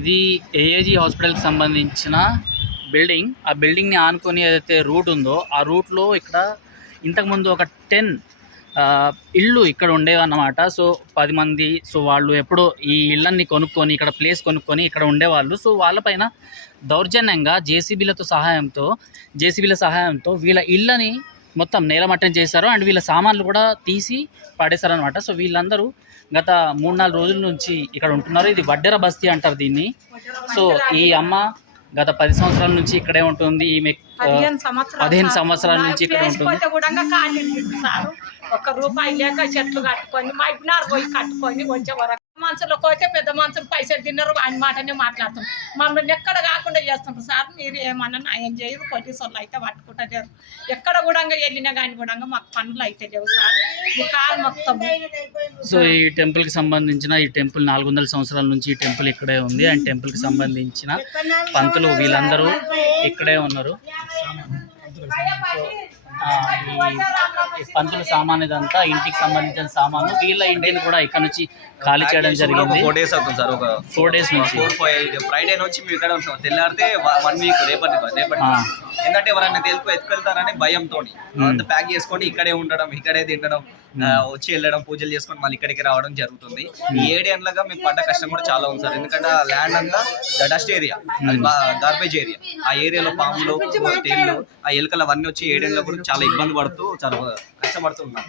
ఇది ఏఏజీ హాస్పిటల్కి సంబంధించిన బిల్డింగ్. ఆ బిల్డింగ్ని ఆనుకొని ఏదైతే రూట్ ఉందో ఆ రూట్లో ఇక్కడ ఇంతకుముందు ఒక టెన్ ఇళ్ళు ఇక్కడ ఉండేవన్నమాట. సో పది మంది సో వాళ్ళు ఎప్పుడో ఈ ఇళ్ళన్ని కొనుక్కొని ఇక్కడ ప్లేస్ కొనుక్కొని ఇక్కడ ఉండేవాళ్ళు. సో వాళ్ళపైన దౌర్జన్యంగా జేసీబీలతో సహాయంతో జేసీబీల సహాయంతో వీళ్ళ ఇళ్ళని మొత్తం నేలమట్టం చేశారు అండ్ వీళ్ళ సామాన్లు కూడా తీసి పడేశారనమాట సో వీళ్ళందరూ గత మూడు నాలుగు రోజుల నుంచి ఇక్కడ ఉంటున్నారు. ఇది వడ్డెర బస్తీ అంటారు దీన్ని. సో ఈ అమ్మ గత పది సంవత్సరాల నుంచి ఇక్కడే ఉంటుంది. ఈమె పదిహేను సంవత్సరాలు నుంచి ఇక్కడ ఉంటుంది. ఒక్క రూపాయి లేక చెట్లు కట్టుకొని మా ఇబ్బినారు పోయి కట్టుకొని వరకు మనుషులు పోతే పెద్ద మనుషులు పైసలు తిన్నారు ఆయన మాటనే మాట్లాడుతాం. మమ్మల్ని ఎక్కడ కాకుండా చేస్తుంటారు సార్? మీరు ఏమన్నా న్యాయం చేయరు పోలీసు వాళ్ళు అయితే పట్టుకుంటారు ఎక్కడ కూడా వెళ్ళినా కానీ కూడా మాకు పనులు అయితే లేవు సార్. కాలు మొత్తం సో ఈ టెంపుల్కి సంబంధించిన ఈ టెంపుల్ నాలుగు వందల సంవత్సరాల నుంచి ఈ టెంపుల్ ఇక్కడే ఉంది. అండ్ టెంపుల్కి సంబంధించిన పంతులు వీళ్ళందరూ ఇక్కడే ఉన్నారు. పంతుల సామాన్ ఇదంతా ఇంటికి సంబంధించిన సామాను వీళ్ళ ఇంటిని కూడా ఇక్కడ నుంచి ఖాళీ చేయడం జరిగింది. ఫోర్ డేస్ అవుతుంది సార్ ఒక ఫోర్ డేస్ నుంచి. ఫోర్ ఫైవ్ ఫ్రైడే నుంచి మేము ఇక్కడ ఉంటాం తెల్లారితే వన్ వీక్ రేపటి రేపటి. ఏంటంటే ఎవరైనా తెలుపు ఎత్తుకెళ్తారని భయంతో అంత ప్యాక్ చేసుకొని ఇక్కడే ఉండడం ఇక్కడే తినడం వచ్చి వెళ్ళడం పూజలు చేసుకొని మళ్ళీ ఇక్కడికి రావడం జరుగుతుంది. ఈ ఏరియాలుగా మేము పడ్డ కష్టం కూడా చాలా ఉంది సార్. ఎందుకంటే ఆ ల్యాండ్ అంతా డస్ట్ ఏరియా గార్బేజ్ ఏరియా ఆ ఏరియాలో పాములు తేళ్ళు ఆ ఎలుకలు అవన్నీ వచ్చి ఏరియాలో కూడా చాలా ఇబ్బంది పడుతూ చాలా కష్టపడుతూ ఉన్నాం